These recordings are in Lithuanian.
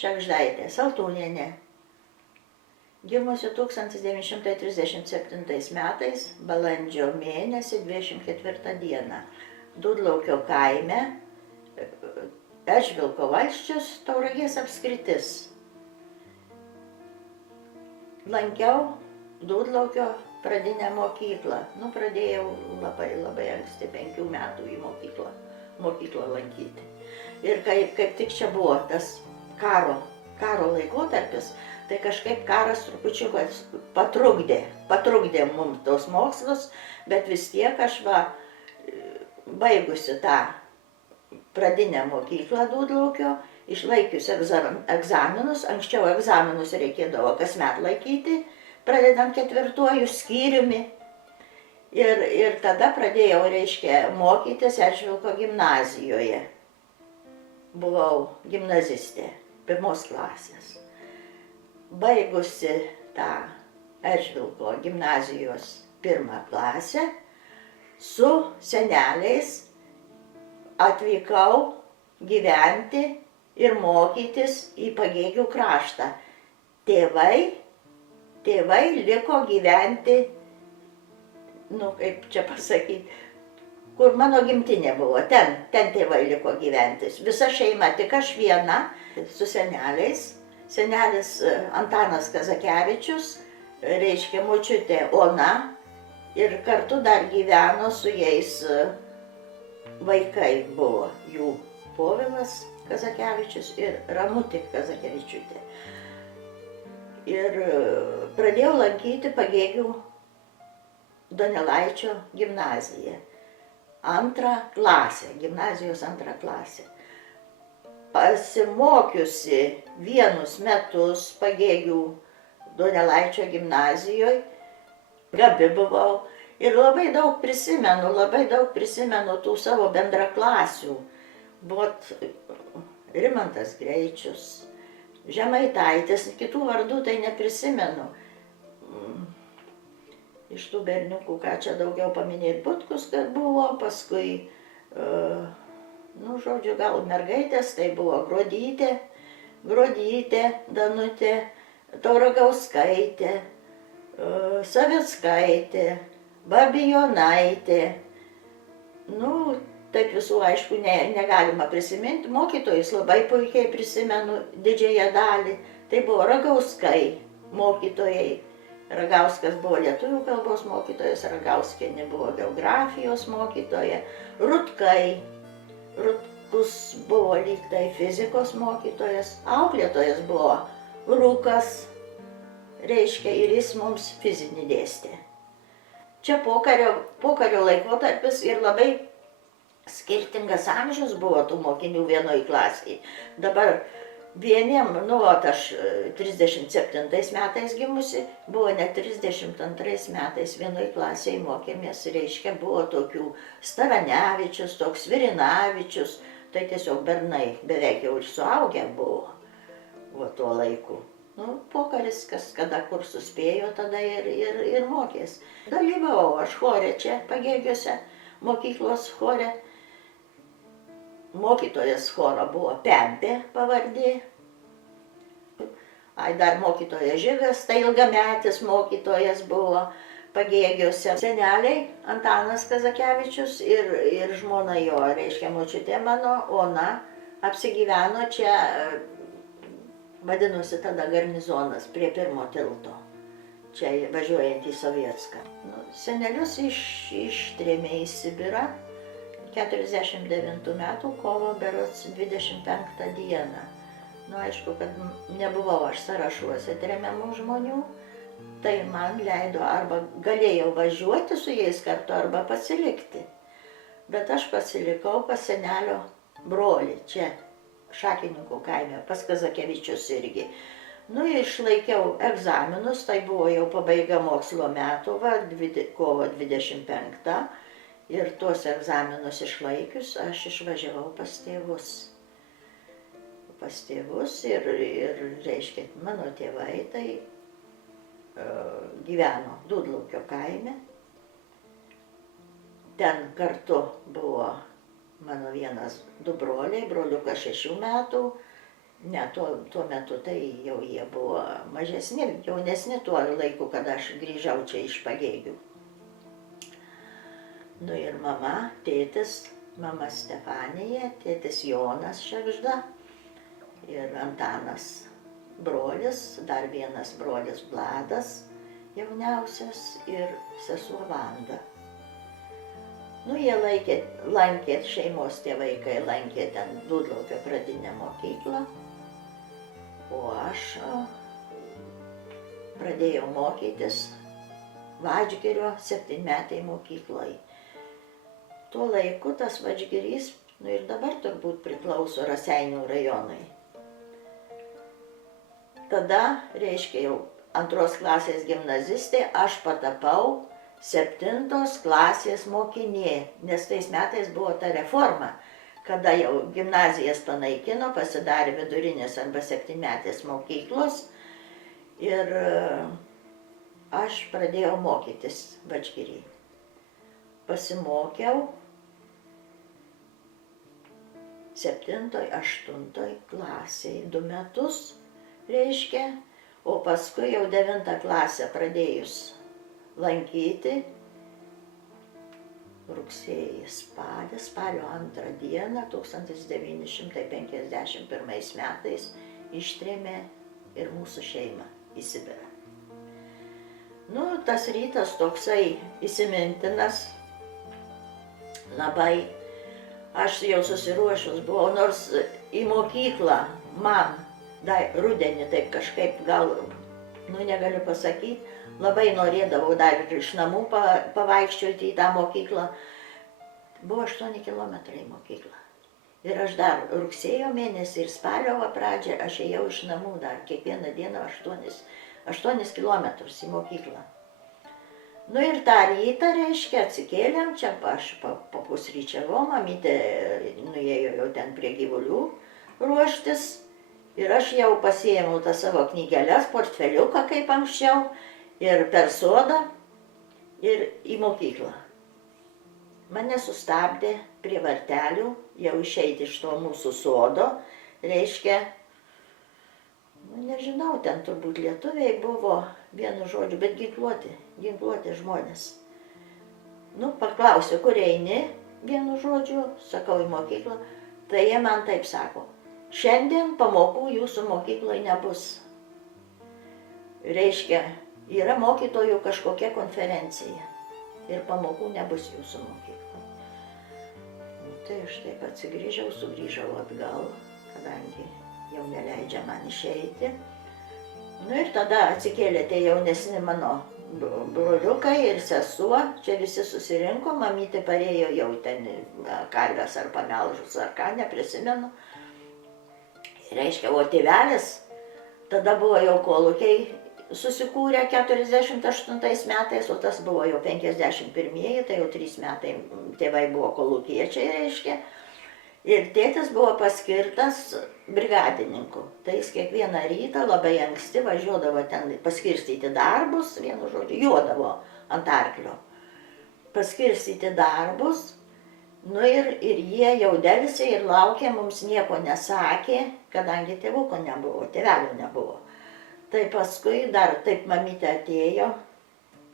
Šegždaitė Saltūnienė, gimusi 1937 metais, balandžio mėnesį 24 dieną, Dūdlaukio kaime, Ežvilko valsčius, Tauragės apskritis. Lankiau Dūdlaukio pradinę mokyklą. Pradėjau labai anksti, 5 metų į mokyklą lankyti. Ir kaip tik čia buvo tas karo laikotarpis, tai kažkaip karas trupučiuką patrukdė mums tos mokslus, bet vis tiek aš baigusi tą pradinę mokyklą Dūdlaukio, išlaikius egzaminus, anksčiau egzaminus reikėdavo kasmet laikyti, pradedant 4 skyriumi. Ir tada pradėjau, mokytis Ežvilko gimnazijoje. Buvau gimnazistė, 1 klasės. Baigusi tą Ežvilko gimnazijos 1 klasę, su seneliais atvykau gyventi ir mokytis į Pagėgių kraštą. Tėvai liko gyventi, kaip čia pasakyti, kur mano gimtinė buvo, ten tėvai liko gyventi. Visa šeima, tik aš viena, su seneliais. Senelis Antanas Kazakevičius, močiutė Ona, ir kartu dar gyveno su jais vaikai buvo, jų Povilas Kazakevičius ir Ramutė Kazakevičiūtė. Ir pradėjau lankyti Pagėgių Donelaičio gimnaziją. 2 klasė, gimnazijos 2 klasė. Pasimokiusi 1 metus Pagėgių Donelaičio gimnazijoje, gabi buvau ir labai daug prisimenu tų savo bendraklasių. Buvo Rimantas Greičius, Žemaitaitis, kitų vardų tai neprisimenu. Iš tų berniukų, ką čia daugiau paminėti, Butkus, kad buvo, paskui, gal mergaitės, tai buvo Gruodytė, Danutė, Tauragauskaitė, Savickaitė, Babijonaitė. Taip visų, aišku, negalima prisiminti. Mokytojus labai puikiai prisimenu didžiąją dalį. Tai buvo Ragauskai mokytojai. Ragauskas buvo lietuvių kalbos mokytojas, Ragauskienė buvo geografijos mokytoja. Rutkus buvo lygtai fizikos mokytojas. Auklėtojas buvo Rūkas, ir jis mums fizinį dėstė. Čia pokario laikotarpis ir labai skirtingas amžius buvo tų mokinių vienoj klasėje. Dabar vieniem, aš 37 metais gimusi, buvo net 32 metais vienoj klasėje mokėmės, buvo tokių Staranevičius, toks Virinavičius, tai tiesiog bernai beveik jau ir suaugę buvo tuo laiku. Pokaris, kas kada kur suspėjo, tada ir mokės. Dalyvavau aš chore čia, Pagėgiuose, mokyklos chore. Mokytojas choro buvo Pempė pavardė. Dar mokytojas Žigas, tai ilgametis mokytojas buvo Pagėgiuose. Seneliai Antanas Kazakevičius ir žmona jo, močiutė mano, Ona, apsigyveno čia, vadinosi tada Garnizonas, prie 1 tilto, čia važiuojant į Sovietską. Senelius ištrėmė į Sibirą 49 metų kovo berods 25 dieną. Aišku, kad nebuvau aš sąrašuose tremiamų žmonių, tai man leido arba galėjau važiuoti su jais kartu, arba pasilikti. Bet aš pasilikau pas senelio brolį čia, Šakininkų kaime, pas Kazakevičius irgi. Išlaikiau egzaminus, tai buvo jau pabaiga mokslo metų, kovo 25. Ir tuos egzaminus išlaikius, aš išvažiavau pas tėvus ir mano tėvai tai gyveno Dūdlaukio kaime. Ten kartu buvo mano 2 broliai, broliukas 6 metų Ne, tuo metu tai jau jie buvo mažesni, jaunesni tuo laiku, kada aš grįžau čia iš Pagėgių. Nu ir mama, tėtis, mama Stefanija, tėtis Jonas Šegžda ir Antanas brolis, dar vienas brolis Vladas, jauniausias, ir sesuo Vanda. Nu, jie lankė, šeimos tie vaikai lankė ten Dūdlaukio pradinę mokyklą, o aš pradėjau mokytis Vadžgirio 7-metėj mokykloj. Tuo laiku tas Vadžgirys, nu ir dabar turbūt priklauso Raseinių rajonui. Tada, reiškia, jau 2 klasės gimnazistė, aš patapau 7 klasės mokinė, nes tais metais buvo ta reforma, kada jau gimnazijas panaikino, pasidarė vidurinės arba 7-metės mokyklos ir aš pradėjau mokytis Vadžgiry. Pasimokiau 7-8 klasėj 2 metus, reiškia, o paskui jau 9 klasę pradėjus lankyti, spalio 2 dieną 1951 metais ištrėmė ir mūsų šeimą į Sibirą. Nu, tas rytas toksai įsimintinas, labai, aš jau susiruošus buvau, nors į mokyklą man rudenį taip kažkaip gal, nu negaliu pasakyti, labai norėdavau dar ir iš namų pavaikščioti į tą mokyklą. Buvo 8 kilometrai į mokyklą. Ir aš dar rugsėjo mėnesį ir spalio pradžią aš ėjau iš namų dar kiekvieną dieną 8 kilometrus į mokyklą. Nu ir tą rytą, reiškia, atsikėlėm, čia aš papusryčiavau, mamytė nuėjo jau ten prie gyvulių ruoštis. Ir aš jau pasiėmiau tas savo knygeles, portfeliuką kaip anksčiau, ir per sodą, ir į mokyklą. Mane sustabdė prie vartelių, jau išeiti iš to mūsų sodo, reiškia, nu, nežinau, ten turbūt lietuviai buvo, vienu žodžiu, bet ginkluoti žmonės. Nu, paklausiu, kur eini, vienu žodžiu, sakau į mokyklą, tai jie man taip sako: šiandien pamokų jūsų mokykloje nebus. Reiškia, yra mokytojų kažkokia konferencija ir pamokų nebus jūsų mokykloje. Nu, tai aš taip sugrįžau atgal, kadangi jau neleidžia man išeiti. Nu ir tada atsikėlė tie jaunesni mano broliukai ir sesuo, čia visi susirinko, mamytė parėjo jau ten karves ar pamelžus ar ką, neprisimenu. Reiškia, o tėvelis, tada buvo jau kolūkiai susikūrę 48 metais, o tas buvo jau 51, tai jau 3 metai tėvai buvo kolūkiečiai, reiškia. Ir tėtis buvo paskirtas brigadininku. Tai jis kiekvieną rytą labai anksti važiuodavo ten paskirstyti darbus, vienu žodžiu, jodavo ant arklio. Paskirstyti darbus. Nu ir jie jau delsė ir laukė, mums nieko nesakė, kadangi tėvuko nebuvo, tėvelio nebuvo. Tai paskui dar taip mamytė atėjo,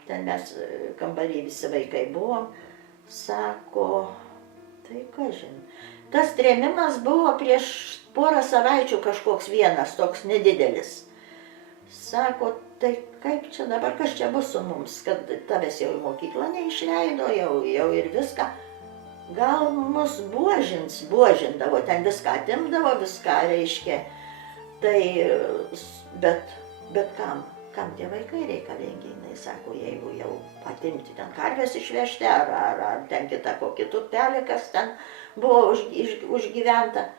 ten mes kambarį visi vaikai buvom, sako, tai ką žin. Tas trėmimas buvo prieš porą savaičių kažkoks vienas, toks nedidelis. Sako, tai kaip čia dabar, kas čia bus su mums, kad tavęs jau į mokyklą neišleido, jau ir viską. Gal mus buožindavo, ten viską atimdavo, viską reiškia. Tai, bet kam tie vaikai reikalingi, jinai sako, jeigu jau atimti ten karvės išvežti, ar ten kita kokį turtelį, kas ten buvo užgyventa.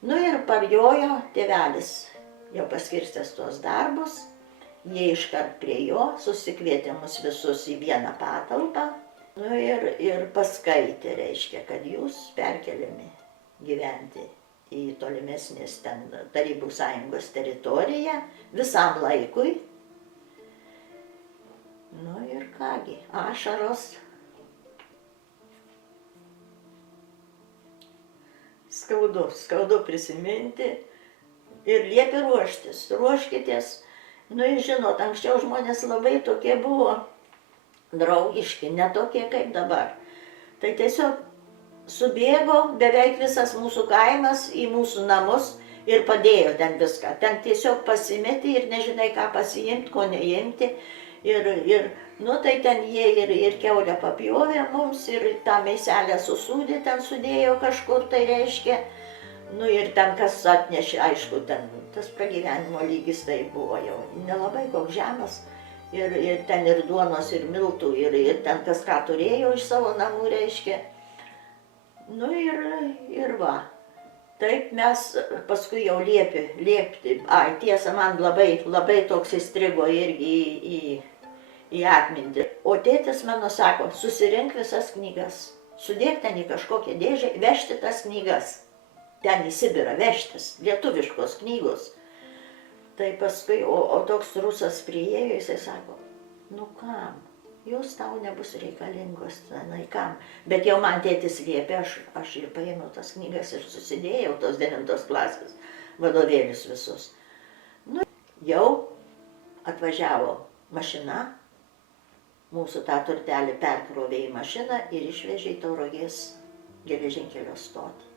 Nu ir parjojo tėvelis, jau paskirstęs tuos darbus, jie iškart prie jo susikvietė mus visus į vieną patalpą. Nu ir paskaitė, reiškia, kad jūs perkeliami gyventi į tolimesnės ten Tarybų Sąjungos teritoriją visam laikui. Nu ir kągi, ašaros. Skaudu prisiminti, ir liepė ruoštis, ruoškitės. Nu ir žinot, anksčiau žmonės labai tokie buvo draugiški, ne tokie kaip dabar. Tai tiesiog subėgo beveik visas mūsų kaimas į mūsų namus ir padėjo ten viską. Ten tiesiog pasimeti ir nežinai, ką pasiimti, ko neimti. Nu tai ten jie ir kiaulę papjovė mums, ir tą meiselę susūdė, ten sudėjo kažkur, tai reiškia. Nu ir ten kas atnešė, aišku, ten tas pragyvenimo lygis tai buvo jau nelabai koks žemas. Ir ten ir duonos, ir miltų, ir ten kas ką turėjo iš savo namų, reiškia. Nu ir va. Taip mes paskui jau liepti. Ai, tiesa, man labai toks įstrigo irgi į atmintį. O tėtis mano sako, susirink visas knygas, sudėk ten į kažkokią dėžę, vežti tas knygas. Ten į Sibirą vežtis, lietuviškos knygos. Tai paskui, o toks rusas priėjo, jisai sako, nu kam, jos tau nebus reikalingos, tenai kam. Bet jau man tėtis liepė, aš ir paėmiau tas knygas ir susidėjau tos 9 klasės vadovėlius visus. Nu, jau atvažiavo mašina, mūsų tą turtelį perkrovė į mašiną ir išvežė į Tauragės geležinkelio stotį.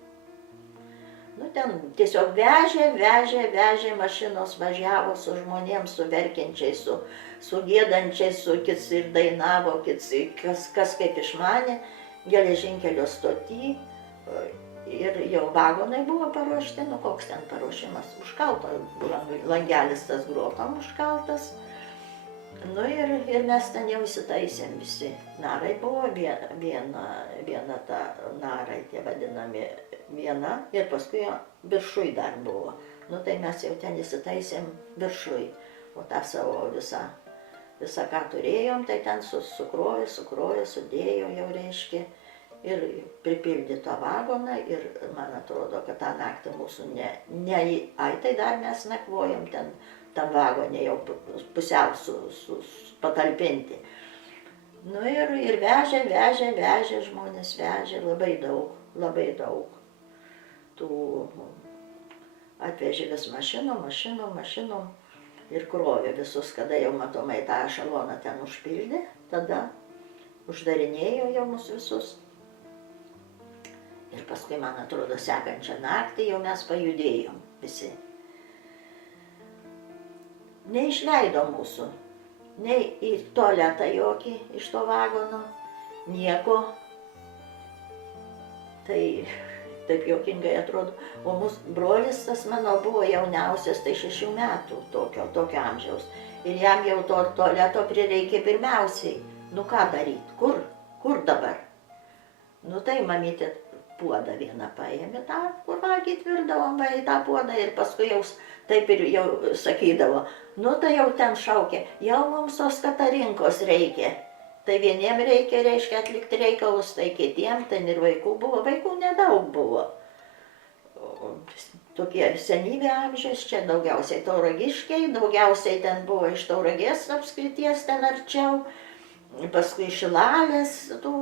Nu, ten tiesiog vežė mašinos, važiavo su žmonėms, su verkiančiais, su gėdančiais, su kits ir dainavo, kits, kas kaip išmanė, geležinkelio stoty. Ir jau vagonai buvo paruošti, nu koks ten paruošimas, užkalto, langelis tas grotom užkaltas. Nu ir mes ten jau įsitaisėm visi. Narai buvo viena ta narai, tie vadinami viena, ir paskui viršui dar buvo. Nu tai mes jau ten įsitaisėm viršui, o tą savo visą ką turėjom, tai ten sukrovė, sudėjo jau reiškia. Ir pripildė tą vagoną ir man atrodo, kad tą naktį mūsų ai tai dar mes nakvojom ten, tam vagonė jau pusiau patalpinti. Nu ir vežė, žmonės vežė, labai daug. Tų atvežė vis mašinom ir krovė visus, kada jau matomai tą ešeloną ten užpildė, tada uždarinėjo jau mus visus. Ir paskui, man atrodo, sekančią naktį jau mes pajudėjom visi. Neišleido mūsų, nei į tualetą jokį iš to vagono, nieko. Tai taip juokingai atrodo. O mūsų brolis, tas mano, buvo jauniausias, tai 6 metų tokio amžiaus. Ir jam jau to tualeto prireikė pirmiausiai. Nu ką daryt, kur dabar? Nu tai mamytė puodą vieną paėmė tą, kur valgyt virdavom, va į tą puodą, ir paskui jau taip ir jau sakydavo, nu tai jau ten šaukė, jau mums tos Katarinkos reikia. Tai vieniem reikia atlikti reikalus, tai kitiem, ten ir vaikų buvo, vaikų nedaug buvo. Tokie senyvi amžiaus, čia daugiausiai tauragiškiai, daugiausiai ten buvo iš Tauragės apskrities ten arčiau, paskui Šilalės tų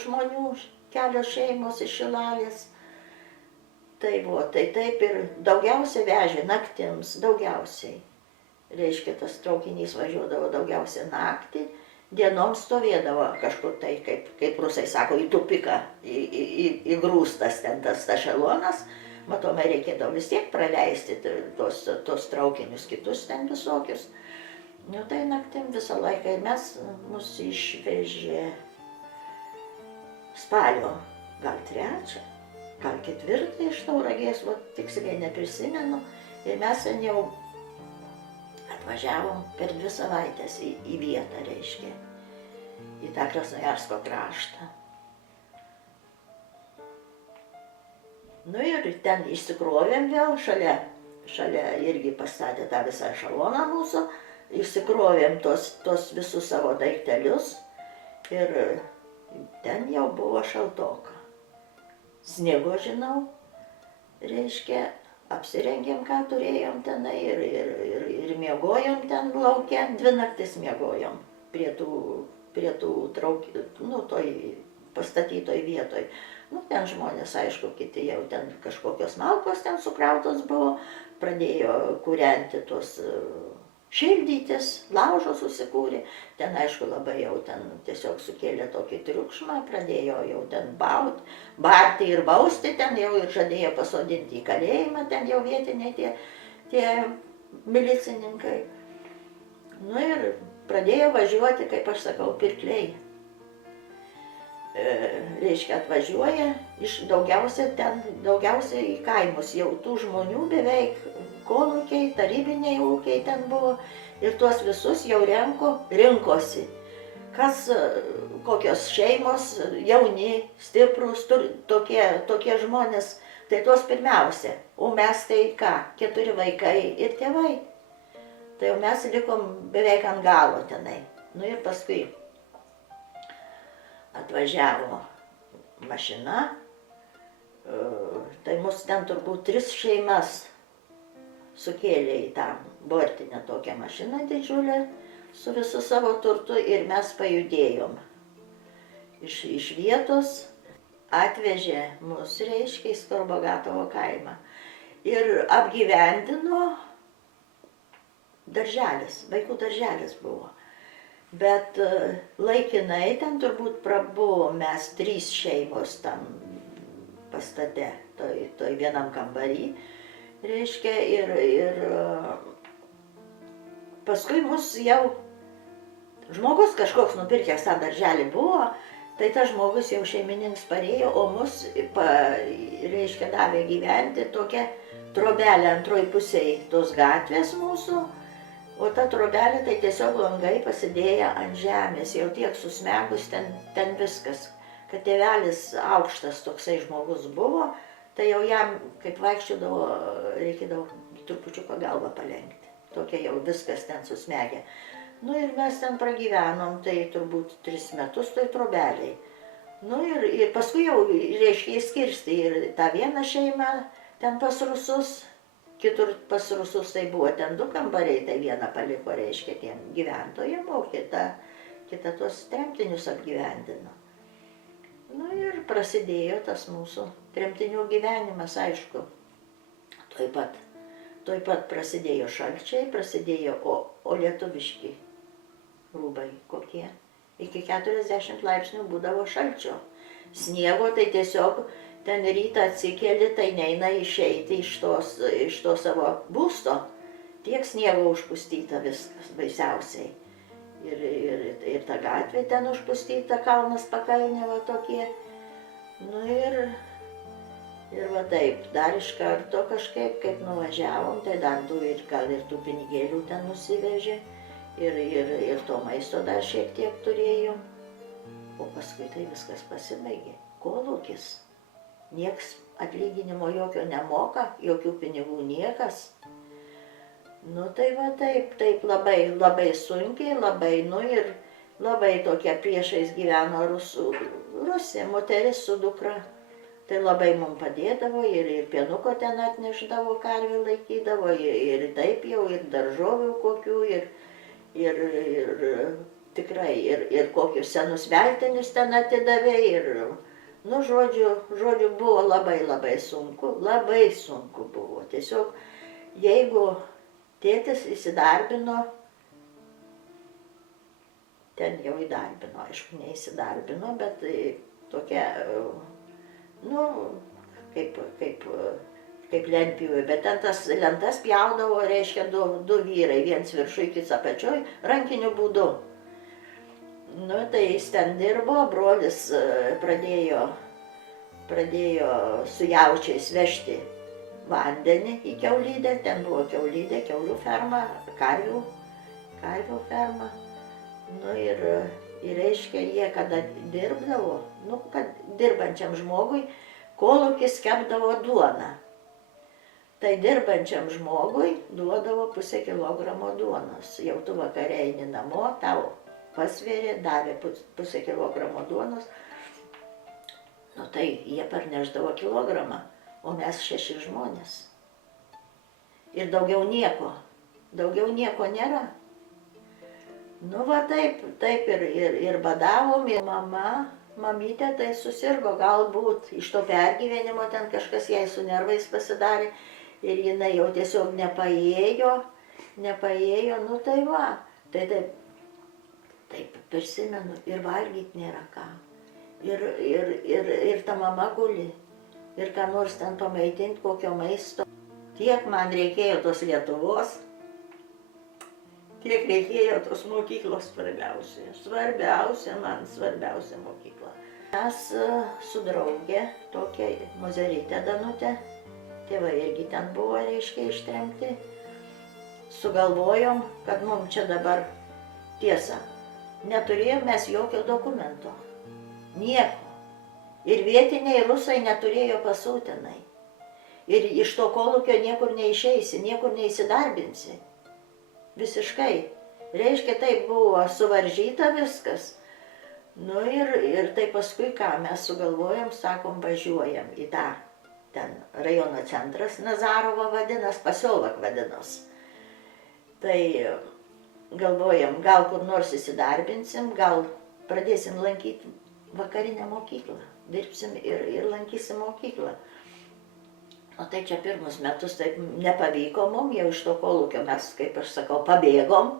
žmonių, kelios šeimos iš Šilalės. Tai buvo, tai taip ir daugiausiai vežė naktims, daugiausiai. Reiškia, tas traukinys važiuodavo daugiausiai naktį, dienom stovėdavo kažkur tai, kaip rusai sako, į tupiką, įgrūstas ten tas ešelonas. Matomai reikėdavo vis tiek praleisti tos traukinius kitus ten visokius. Nu tai naktim visą laiką ir mus išvežė spalio, gal 3, gal 4 iš Tauragės, tiksliai neprisimenu. Ir mes ten jau atvažiavom per 2 savaitės į vietą, reiškia, į tą Krasnojarsko kraštą. Nu ir ten išsikrovėm vėl, šalia irgi pastatė tą visą ešeloną mūsų, išsikrovėm tos visus savo daiktelius ir ten jau buvo šaltoka. Sniego, žinau, reiškia, apsirengėm, ką turėjom tenai ir miegojom ten lauke, 2 naktis miegojom prie tų traukinių, toj pastatytoj vietoj. Nu, ten žmonės, aišku, kiti jau ten kažkokios malkos ten sukrautos buvo, pradėjo kūrenti tuos šildytis, laužo susikūrė, ten aišku labai jau ten tiesiog sukėlė tokį triukšmą, pradėjo jau ten barti ir bausti ten jau ir žadėjo pasodinti į kalėjimą, ten jau vietiniai tie milicininkai. Nu ir pradėjo važiuoti, kaip aš sakau, pirkliai. Reiškia, atvažiuoja daugiausiai į kaimus, jau tų žmonių beveik kolūkiai, tarybiniai ūkiai ten buvo ir tuos visus jau rinkosi. Kas, kokios šeimos, jauni, stiprus, tokie žmonės, tai tuos pirmiausia. O mes tai ką, 4 vaikai ir tėvai. Tai jau mes likom beveik ant galo tenai. Nu ir paskui atvažiavo mašina, tai mus ten turbūt 3 šeimas sukėlė į tą bortinę tokią mašiną didžiulę su visu savo turtu ir mes pajudėjom. Iš vietos atvežė mus, reiškia, į Skarbogatovo kaimą ir apgyvendino darželis, vaikų darželis buvo. Bet laikinai ten turbūt prabuvom mes 3 šeimos tam pastate, toj vienam kambarį, reiškia, ir paskui mus jau žmogus kažkoks nupirkęs tą darželį buvo, tai tas žmogus jau šeimininkas parėjo, o mus, reiškia, davė gyventi tokią trobelę antroj pusėj tos gatvės mūsų. O ta trobelė tai tiesiog langai pasidėję ant žemės, jau tiek susmegus ten viskas. Kad tėvelis aukštas toksai žmogus buvo, tai jau jam, kaip vaikščiodavo, reikėdavo trupučiuką galvą palenkti. Tokia jau viskas ten susmegė. Nu ir mes ten pragyvenom, tai turbūt 3 metus toj trobeliai. Nu ir paskui jau, reiškia, įskirstė ir tą vieną šeimą ten pas rusus. Kitur pas rusus tai buvo ten 2 kambariai, tai vieną paliko, reiškia, tiem gyventojam, o kitą tuos tremtinius apgyvendino. Nu ir prasidėjo tas mūsų tremtinių gyvenimas, aišku. Tuoj pat prasidėjo šalčiai, prasidėjo, o lietuviški rūbai kokie. Iki 40 laipsnių būdavo šalčio. Sniego tai tiesiog ten rytą atsikeli, tai neina išeiti iš to savo būsto. Tiek sniego užpustyta viskas, baisiausiai. Ir ta gatvė ten užpustyta, kalnas pakalnė va tokie. Nu ir va taip, dar iš karto kažkaip, kaip nuvažiavom, tai dar gal ir tų pinigėlių ten nusivežė. Ir to maisto dar šiek tiek turėjom. O paskui tai viskas pasibaigė. Kolūkis. Nieks atlyginimo jokio nemoka, jokių pinigų niekas. Nu tai va taip labai sunkiai, ir labai tokia priešais gyveno Rusė, moteris su dukra. Tai labai mums padėdavo ir pienuko ten atnešdavo, karvių laikydavo, ir taip jau, ir daržovių kokių, ir tikrai, ir kokius senus veltinius ten atidavė, nu, žodžiu, buvo labai sunku buvo. Tiesiog, jeigu tėtis įsidarbino, ten jau įdarbino, aišku, neįsidarbino, bet tokia, nu, kaip lentpjūvė, bet ten tas lentas pjaudavo, reiškia, 2 vyrai, viens viršuj, kits apačioj, rankiniu būdu. Nu, tai jis ten dirbo, brolis pradėjo su jaučiais vežti vandenį į kiaulydę, ten buvo kiaulydė, kiaulių ferma, karvių ferma. Nu ir reiškia, jie kada dirbdavo, nu, kad dirbančiam žmogui kolūkis kepdavo duoną. Tai dirbančiam žmogui duodavo 0,5 kilogramo duonos. Jau tu vakare eini namo, tau pasvėrė, davė 0,5 kilogramo duonos. Nu tai jie parnešdavo kilogramą, o mes 6 žmonės. Ir daugiau nieko nėra. Nu va taip ir badavom, ir mamytė tai susirgo, galbūt iš to pergyvenimo ten kažkas jai su nervais pasidarė. ir jinai jau tiesiog nepaėjo, nu tai va, tai taip prisimenu, ir valgyti nėra ką, ir ta mama guli, ir ką nors ten pamaitinti, kokio maisto. Tiek man reikėjo tos Lietuvos, tiek reikėjo tos mokyklos svarbiausia mokykla. Mes su draugė, tokia Mozerytė Danutė, tėvai irgi ten buvo, reiškia, ištremti, sugalvojom, kad mums čia dabar tiesa, neturėjom mes jokio dokumento, nieko. Ir vietiniai rusai neturėjo pasų tenai. Ir iš to kolūkio niekur neišeisi, niekur neįsidarbinsi. Visiškai. Reiškia, tai buvo suvaržyta viskas. Nu ir tai paskui ką mes sugalvojom, sakom, važiuojam į tą, ten rajono centras, Nazarovo vadinas, Pasiolak vadinos. Tai galvojam, gal kur nors įsidarbinsim, gal pradėsim lankyti vakarinę mokyklą, dirbsim ir lankysim mokyklą. O tai čia pirmus metus taip nepavyko mum, jau iš to kolūkio mes, kaip aš sakau, pabėgom.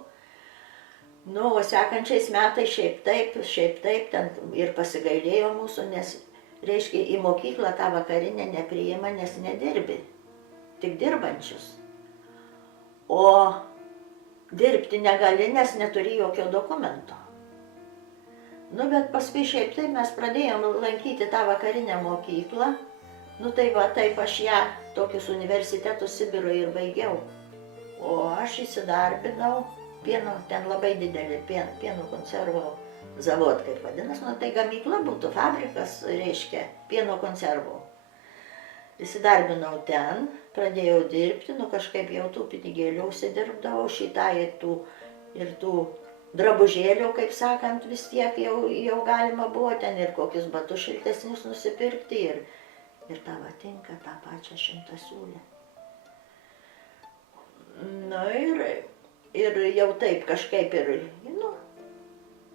Nu, o sekančiais metais šiaip taip, ten ir pasigailėjo mūsų, nes, reiškia, į mokyklą tą vakarinę nepriima, nes nedirbi, tik dirbančius. O dirbti negali, nes neturi jokio dokumento. Nu, bet paskui šiaip taip mes pradėjom lankyti tą vakarinę mokyklą. Nu, tai va, taip aš ją, tokius universitetus Sibiro ir baigiau. O aš įsidarbinau pieno, ten labai didelį pieno konservų zavod, kaip vadinas, nu, tai gamykla būtų, fabrikas, reiškia, pieno konservų. Įsidarbinau ten, pradėjau dirbti, nu, kažkaip jau tų pinigėlių užsidirbdavau, šitą ir tų drabužėlių, kaip sakant, vis tiek jau galima buvo ten ir kokius batus šiltesnius nusipirkti ir tą va tinka, tą pačią 100 siūlę. Nu ir jau taip kažkaip nu,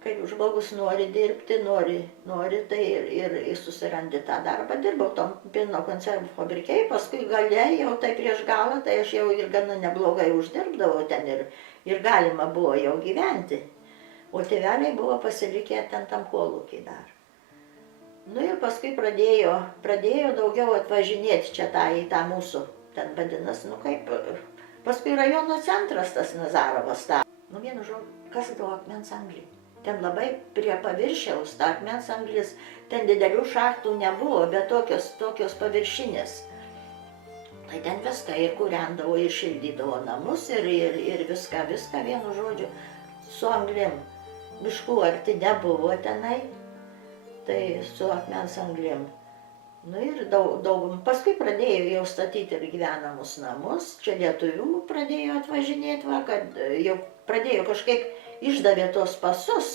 kaip žmogus nori dirbti, nori tai ir susirandi tą darbą. Dirbau tom pieno konservų fabrikei, paskui gale jau tai prieš galą, tai aš jau ir gana neblogai uždirbdavau ten ir galima buvo jau gyventi. O tėveliai buvo pasilikę ten tam kolūkiai dar. Nu ir paskui pradėjo daugiau atvažinėti čia į tą mūsų, ten vadinas, nu kaip, paskui rajono centras tas Nazarovas tą. Nu vienu žodžiu, kasdavo akmens anglį. Ten labai prie paviršiaus ta akmens anglis, ten didelių šachtų nebuvo, bet tokios paviršinės. Tai ten viską ir kūrendavo, ir šildydavo namus, ir viską vienu žodžiu su anglim. Miškų arti nebuvo tenai. Tai su akmens anglim. Nu ir daugum. Paskui pradėjo jau statyti ir gyvenamus namus. Čia lietuvių pradėjo atvažinėti, va, kad jau pradėjo kažkaip išdavė tos pasus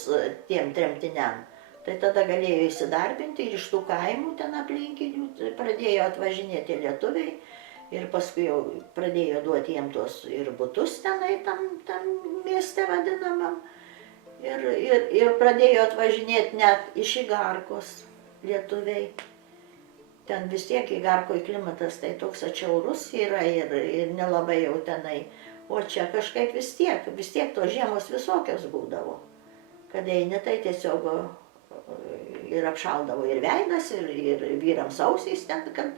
tiem tremtiniam. Tai tada galėjo įsidarbinti ir iš tų kaimų ten aplinkinių pradėjo atvažinėti lietuviai. Ir paskui jau pradėjo duoti jiem tos ir butus tenai tam mieste vadinamam. Ir pradėjo atvažinėti net iš Igarkos lietuviai. Ten vis tiek Igarkoj klimatas tai toks atšiaurus yra ir nelabai jau tenai. O čia kažkaip vis tiek tos žiemos visokios būdavo. Kad eini tai tiesiog ir apšaldavo ir veidas, ir vyrams ausys ten, kad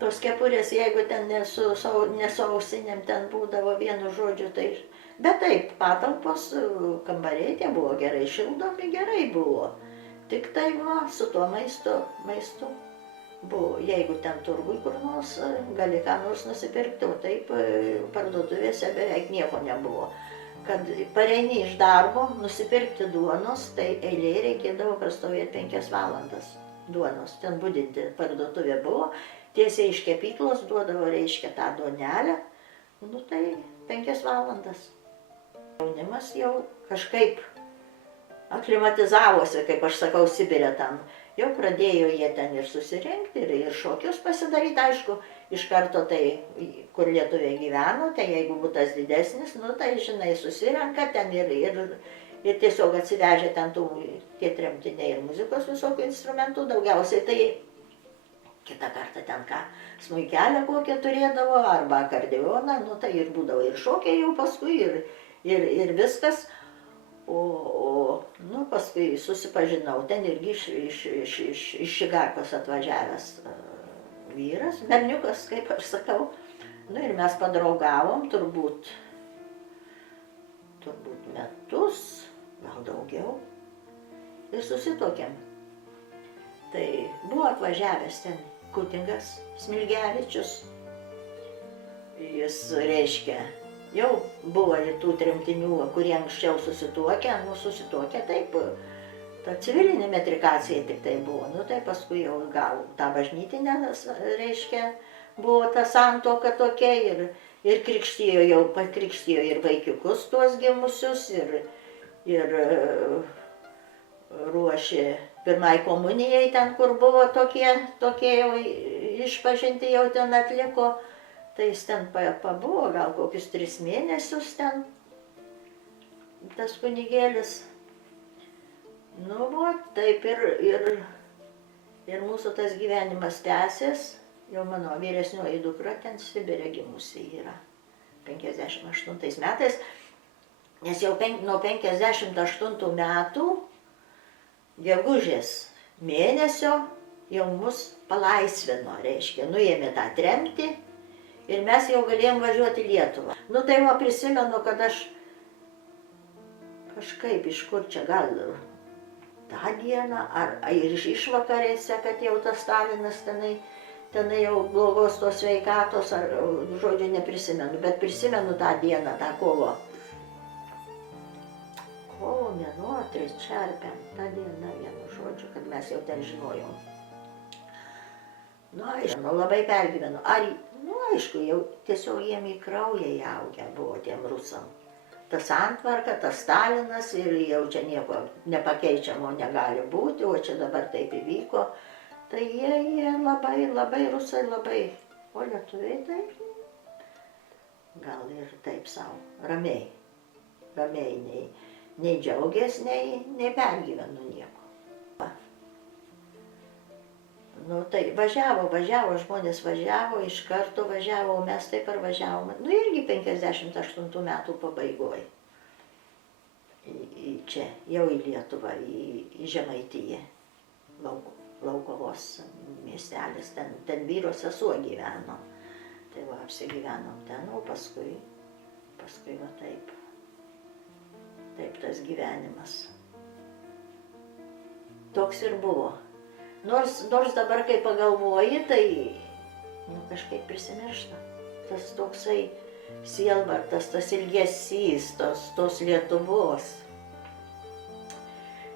tos kepurės, jeigu ten nesu ausinėm ten būdavo vienu žodžiu, tai... Bet taip, patalpos, kambariai tie buvo gerai šildomi, gerai buvo. Tik tai va, su tuo maistu buvo, jeigu ten turgui kur nors, gali ką nors nusipirkti, o taip parduotuvėse beveik nieko nebuvo. Kad pareini iš darbo, nusipirkti duonos, tai eilėje reikėdavo prastovėti 5 valandas duonos. Ten budinti parduotuvė buvo, tiesiai iš kepyklos duodavo, reiškia, tą duonelę, nu tai 5 valandas. Jaunimas jau kažkaip aklimatizavosi, kaip aš sakau, Sibire tam. Jau pradėjo jie ten ir susirinkti, ir šokius pasidaryti, aišku, iš karto tai, kur lietuviai gyveno, tai jeigu būtas didesnis, nu tai, žinai, susirenka ten ir tiesiog atsivežė ten tie tremtiniai ir muzikos visokių instrumentų, daugiausiai tai Kitą kartą ten ką, smuikelę kokią turėdavo, arba akordeoną, nu tai ir būdavo ir šokiai jau paskui, ir viskas. Nu, paskui susipažinau, ten irgi iš Šigarkos atvažiavęs vyras, berniukas, kaip aš sakau. Nu ir mes padraugavom turbūt metus, gal daugiau, ir susituokėm. Tai buvo atvažiavęs ten kunigas Smilgevičius. Jis, reiškia, jau buvo tų tremtinių, kurie anksčiau susituokę, taip, ta civilinė metrikacija tik tai buvo. Nu tai paskui jau gal tą bažnytinę, reiškia, buvo ta santuoka tokia ir pakrikštijo ir vaikiukus tuos gimusius ir ruošė pirmai komunijai ten, kur buvo tokie jau išpažinti, jau ten atliko. Tai jis ten pabuvo gal kokius 3 mėnesius ten, tas kunigėlis. Nu, taip ir mūsų tas gyvenimas tęsės. Jau mano vyresnioji dukra ten Sibire gimusi yra 58 metais, nes jau nuo 58 metų gegužės mėnesio jau mus palaisvino, reiškia, nuėmė tą tremtį ir mes jau galėjom važiuoti į Lietuvą. Nu tai va prisimenu, kad aš kažkaip iš kur čia gal tą dieną, ar ir išvakarėse, kad jau tas Stalinas tenai jau blogos tos sveikatos, ar žodžiu neprisimenu, bet prisimenu tą dieną, tą kovo mėnuo, 3 ar 5 diena, vienu žodžiu, kad mes jau ten žinojom. Nu, aišku, labai pergyvenu. Aišku, jau tiesiog jiem į kraują įaugę buvo tiem rusam. Ta santvarka, tas Stalinas ir jau čia nieko nepakeičiamo negali būti, o čia dabar taip įvyko. Tai jie labai, rusai labai, o lietuviai taip, gal ir taip savo, ramiai, nei džiaugės, nei pergyvenu nieko. Nu tai važiavo, žmonės važiavo, iš karto važiavo, o mes taip ar važiavom, nu irgi 58 metų pabaigoje. Čia, jau į Lietuvą, į Žemaitiją, Laukavos miestelis, ten vyro sesuo gyveno. Tai va, apsigyvenom ten, o paskui va taip tas gyvenimas. Toks ir buvo. Nors dabar, kai pagalvoji, tai kažkaip prisimiršta. Tas toksai sielvartas, tas ilgesys, tos Lietuvos.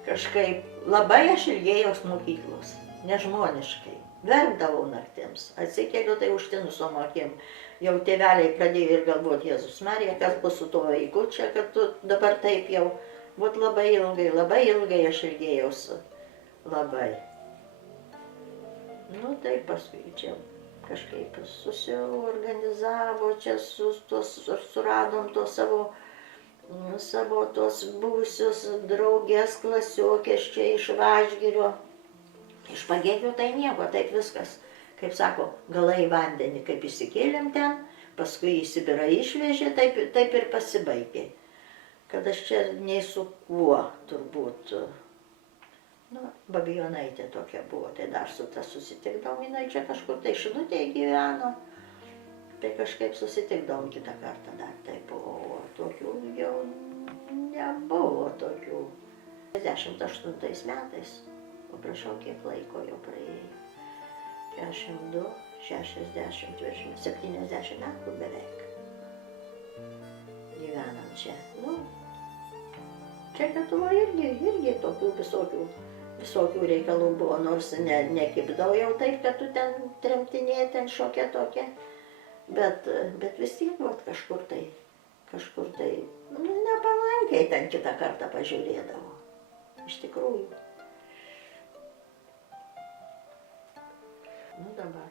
Kažkaip labai aš ilgėjaus mokyklos, nežmoniškai. Verkdavau naktims, atsikeliu tai užtinusom akim. Jau tėveliai pradėjo ir galvoti, Jėzus Marija, kas bus su tuo vaiku čia, kad tu dabar taip jau, būt labai ilgai aš ilgėjausi, labai. Nu tai paskui čia kažkaip susiorganizavo, čia suradom tos savo tos buvusios draugės, klasiokės čia iš Važgirio. Iš Pagėgių tai nieko, taip viskas, kaip sako, galai į vandenį, kaip įsikėlėm ten, paskui į Sibirą išvežė, taip ir pasibaigė. Kad aš čia nei su kuo turbūt, Babijonaitė tokia buvo, tai dar su ta susitikdavom, jinai čia kažkur tai Šilutėje gyveno. Tai kažkaip susitikdavom kitą kartą dar, taip, o tokių jau nebuvo tokių. 58 metais, paprašau, kiek laiko jau praėjo. 42, 60, 70 metų beveik. Gyvenam čia. Čia Lietuvoje irgi tokių visokių reikalų buvo, nors nekibdavo jau taip, kad tu ten tremtinė, ten šokia tokia. Bet vis tiek kažkur tai nepalankiai ten kitą kartą pažiūrėdavo. Iš tikrųjų. Dabar.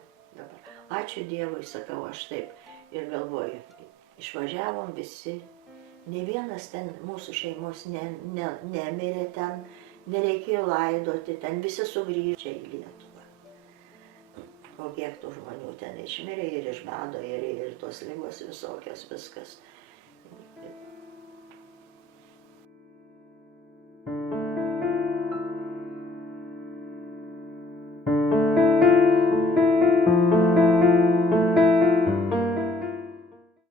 Ačiū Dievui, sakau aš taip ir galvoju, išvažiavom visi, ne vienas ten mūsų šeimos nemirė ten, nereikėjo laidoti, ten visi sugrįžę į Lietuvą. O kiek tų žmonių ten išmirė ir iš bado, ir tos ligos visokios, viskas.